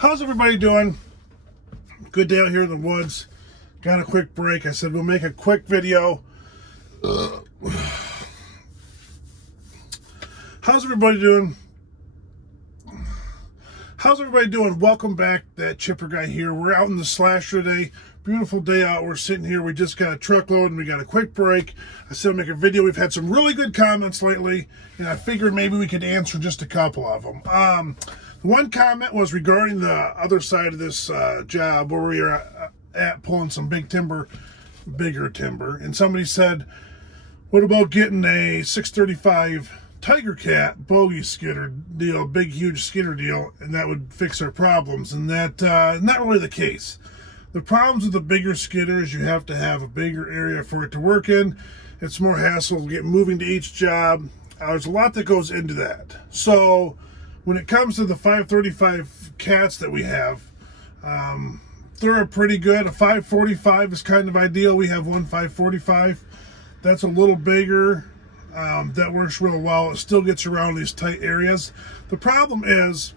How's everybody doing? Good day out here in the woods. Got a quick break. I said we'll make a quick video. How's everybody doing? Welcome back. That Chipper guy here. We're out in the Slasher today. Beautiful day out. We're sitting here. We just got a truckload and we got a quick break. I said I'll make a video. We've had some really good comments lately, and I figured maybe we could answer just a couple of them. One comment was regarding the other side of this job where we are at pulling some bigger timber, and somebody said, what about getting a 635 Tiger Cat bogey skidder deal, big huge skidder deal, and that would fix our problems? And that not really the case. The problems with the bigger skidder is you have to have a bigger area for it to work in. It's more hassle to get moving to each job. There's a lot that goes into that. So when it comes to the 535 cats that we have, they're pretty good. A 545 is kind of ideal. We have one 545 that's a little bigger. That works real well. It still gets around these tight areas. The problem is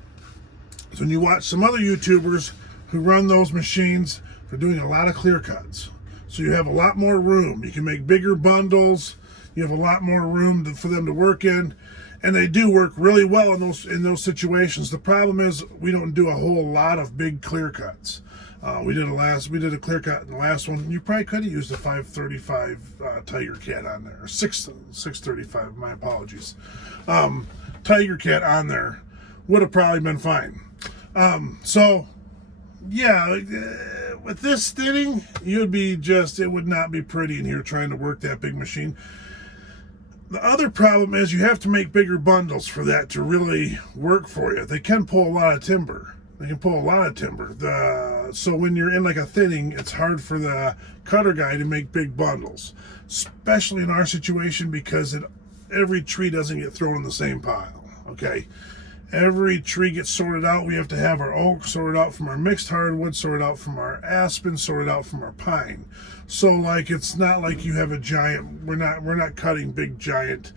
when you watch some other YouTubers who run those machines, they're doing a lot of clear cuts. So you have a lot more room. You can make bigger bundles. You have a lot more room for them to work in. And they do work really well in those situations. The problem is we don't do a whole lot of big clear cuts. We did a clear cut in the last one. You probably could have used a 535 Tiger Cat on there, or 635. My apologies. Tiger Cat on there would have probably been fine. So yeah, with this thinning, it would not be pretty in here trying to work that big machine. The other problem is you have to make bigger bundles for that to really work for you. They can pull a lot of timber. So when you're in like a thinning, it's hard for the cutter guy to make big bundles, especially in our situation, because every tree doesn't get thrown in the same pile, okay? Every tree gets sorted out. We have to have our oak sorted out from our mixed hardwood, sorted out from our aspen, sorted out from our pine. So like, it's not like you have a giant, we're not cutting big giant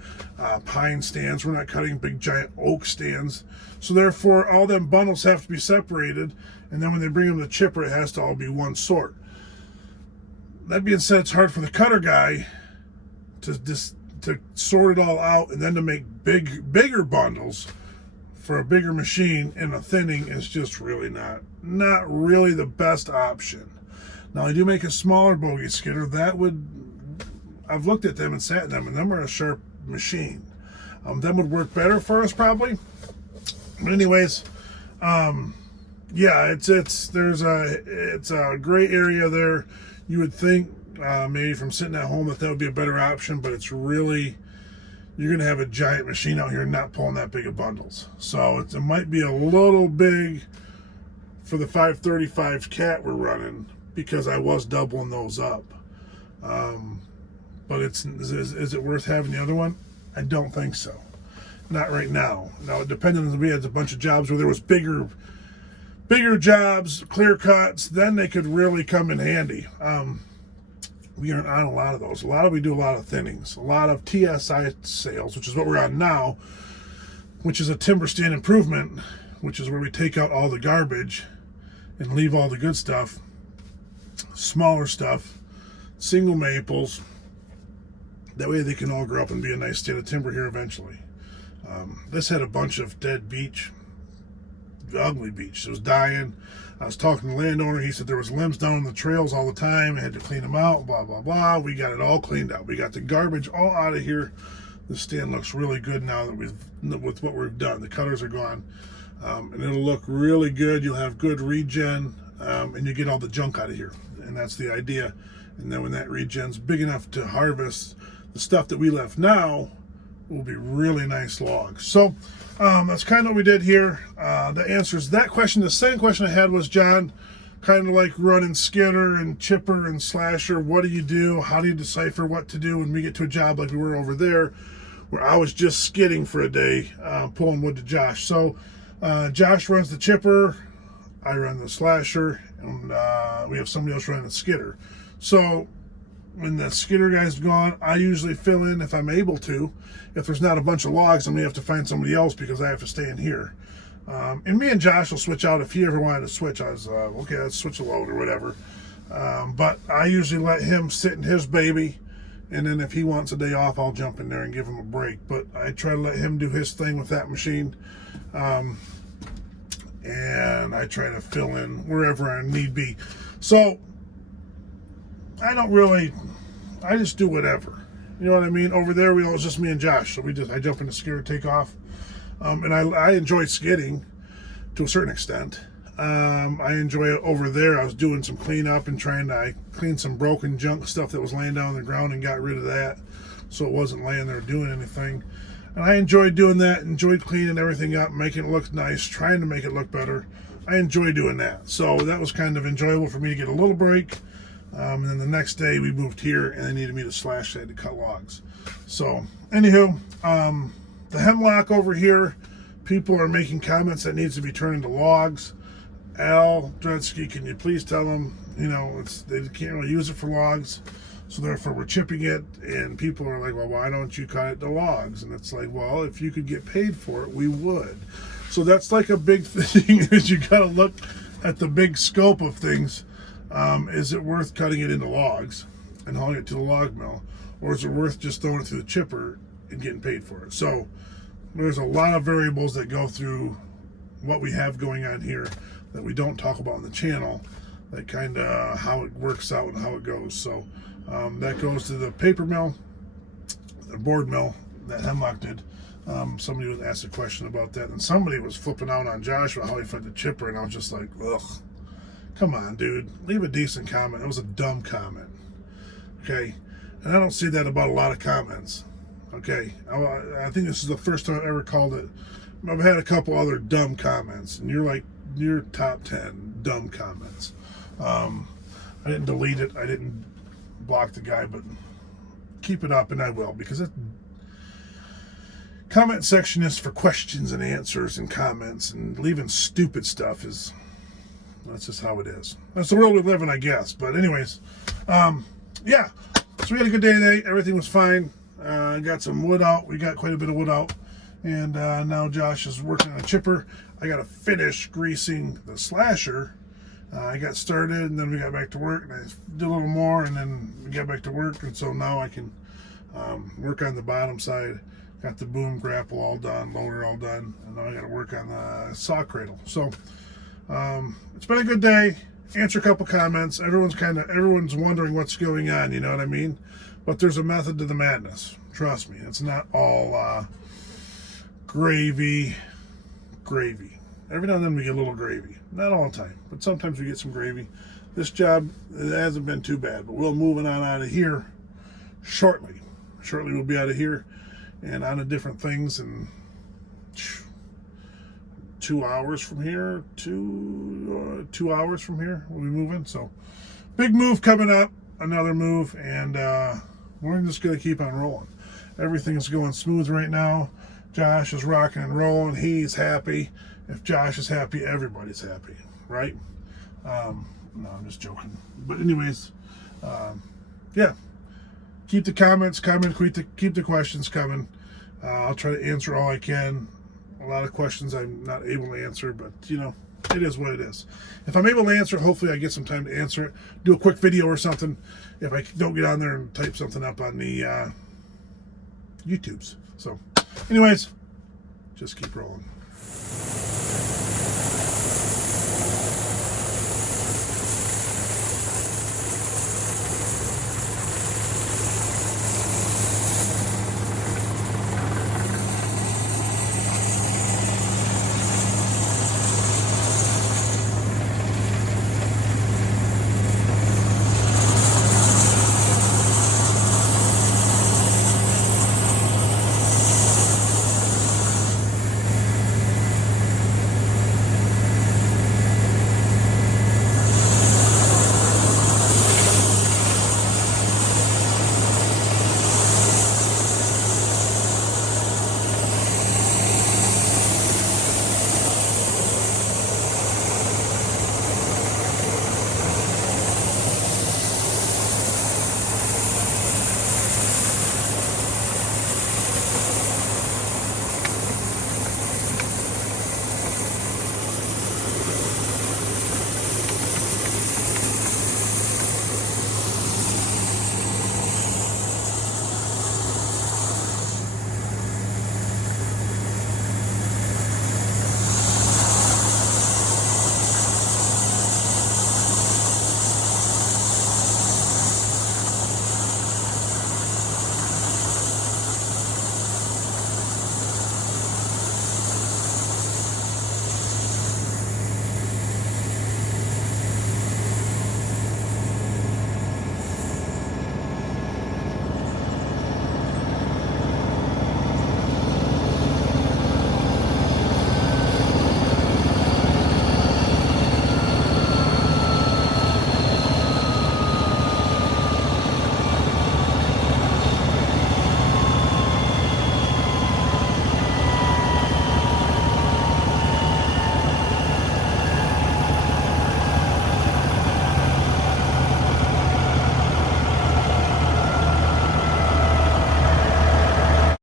pine stands. We're not cutting big giant oak stands. So therefore all them bundles have to be separated. And then when they bring them to chipper, it has to all be one sort. That being said, it's hard for the cutter guy to sort it all out, and then to make bigger bundles for a bigger machine in a thinning is just really not really the best option. Now I do make a smaller bogey skidder. I've looked at them and sat in them, and them are a sharp machine. Them would work better for us probably. But anyways, yeah, it's a gray area there. You would think maybe from sitting at home that would be a better option, but it's really, you're going to have a giant machine out here not pulling that big of bundles. So it might be a little big for the 535 cat we're running, because I was doubling those up. But is it worth having the other one? I don't think so. Not right now. Now, depending on we had a bunch of jobs where there was bigger jobs, clear cuts, then they could really come in handy. We aren't on a lot of those. We do a lot of thinnings, a lot of TSI sales, which is what we're on now, which is a timber stand improvement, which is where we take out all the garbage and leave all the good stuff, smaller stuff, single maples. That way they can all grow up and be a nice stand of timber here eventually. This had a bunch of dead beech, ugly beech. It was dying. I was talking to the landowner. He said there was limbs down on the trails all the time. I had to clean them out, blah, blah, blah. We got it all cleaned out. We got the garbage all out of here. The stand looks really good now that with what we've done. The cutters are gone. And it'll look really good. You'll have good regen, and you get all the junk out of here. And that's the idea. And then when that regen's big enough to harvest, the stuff that we left now will be really nice logs. So that's kind of what we did here. That answers that question. The second question I had was, John, kind of like running skidder and chipper and slasher, what do you do? How do you decipher what to do when we get to a job like we were over there, where I was just skidding for a day, pulling wood to Josh? So Josh runs the chipper, I run the slasher, and we have somebody else running the skidder. So when the skidder guy's gone, I usually fill in if I'm able to. If there's not a bunch of logs, I'm gonna have to find somebody else because I have to stay in here. And me and Josh will switch out if he ever wanted to switch. I was okay, let's switch a load or whatever. But I usually let him sit in his baby, and then if he wants a day off, I'll jump in there and give him a break. But I try to let him do his thing with that machine, and I try to fill in wherever I need be. So I just do whatever. You know what I mean? Over there, it's just me and Josh. So I jump in the skidder, take off. And I enjoy skidding to a certain extent. I enjoy it over there. I was doing some cleanup and I cleaned some broken junk stuff that was laying down on the ground and got rid of that, so it wasn't laying there doing anything. And I enjoyed doing that, enjoyed cleaning everything up, making it look nice, trying to make it look better. I enjoy doing that. So that was kind of enjoyable for me to get a little break. And then the next day we moved here and they needed me to slash that to cut logs. So anywho, the hemlock over here, people are making comments that needs to be turned into logs. Al Drudsky, can you please tell them, they can't really use it for logs, so therefore we're chipping it, and people are like, well, why don't you cut it to logs? And it's like, well, if you could get paid for it, we would. So that's like a big thing, is you got to look at the big scope of things. Is it worth cutting it into logs and hauling it to the log mill, or is it worth just throwing it through the chipper and getting paid for it? So there's a lot of variables that go through what we have going on here that we don't talk about on the channel, that kind of how it works out and how it goes. So that goes to the paper mill, the board mill that Hemlock did. Somebody was asked a question about that, and somebody was flipping out on Joshua how he fed the chipper, and I was just like, ugh, come on, dude, leave a decent comment. It was a dumb comment, okay? And I don't see that about a lot of comments, okay? I think this is the first time I ever called it. I've had a couple other dumb comments, and you're top 10 dumb comments. I didn't delete it, I didn't block the guy, but keep it up, and I will, because it comment section is for questions and answers and comments, and leaving stupid stuff that's just how it is. That's the world we live in, I guess. But anyways, yeah, so we had a good day today. Everything was fine. Got some wood out. We got quite a bit of wood out, and now Josh is working on a chipper. I got to finish greasing the slasher. I got started, and then we got back to work, and I did a little more, and then we got back to work, and so now I can work on the bottom side. Got the boom grapple all done, loader all done, and now I got to work on the saw cradle. So it's been a good day. Answer a couple comments. Everyone's wondering what's going on, you know what I mean? But there's a method to the madness. Trust me, it's not all gravy. Every now and then we get a little gravy. Not all the time, but sometimes we get some gravy. This job, it hasn't been too bad, but we'll moving on out of here shortly. Shortly we'll be out of here and on to different things, and 2 hours from here, 2 hours from here we'll be moving. So big move coming up, another move, and we're just gonna keep on rolling. Everything's going smooth right now. Josh is rocking and rolling. He's happy. If Josh is happy, everybody's happy, right? No, I'm just joking. But anyways, yeah, keep the comments coming, keep the questions coming. I'll try to answer all I can. A lot of questions I'm not able to answer, but it is what it is. If I'm able to answer it, hopefully I get some time to answer it. Do a quick video or something if I don't get on there and type something up on the YouTubes. So anyways, just keep rolling.